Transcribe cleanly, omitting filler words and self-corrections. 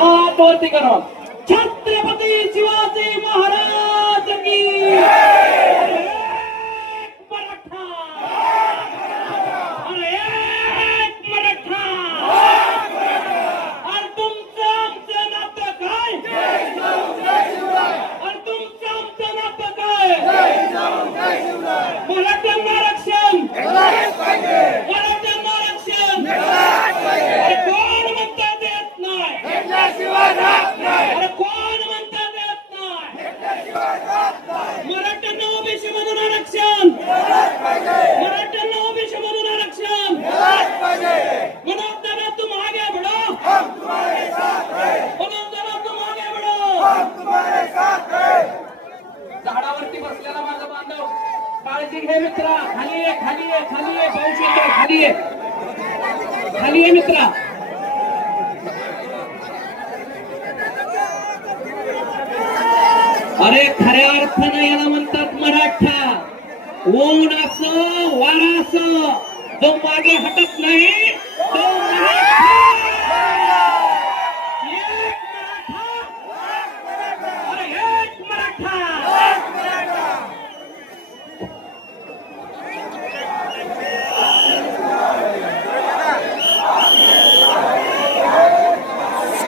हात वरती करा. छत्रपती शिवाजी महाराज की मराठा. अरे एक मराठा. आणि तुमचं आमचं नातं काय? आणि तुमचं आमचं नातं काय? मराठ्यांना आरक्षण. मराठ्यांना आरक्षण. अरे कोण म्हणता देत नाही? अरे कोण म्हणता देत नाही? मराठ्यांना ओबीसी मधून आरक्षण. मराठ्यांना ओबीसी मधून आरक्षण. मनोज दादा तुम आगे बढ़ो. मनोज दादा तुम आगे बढ़ो. झाडावरती बसलेला माझा बांधव काळजी घे मित्रा. खाली ये खाली ये खाली ये. पाऊस येतो. खाली ये खाली ये मित्रा. अरे खऱ्या अर्थानं याला म्हणतात मराठा. ऊन असो वारा असो जो मागे हटत नाही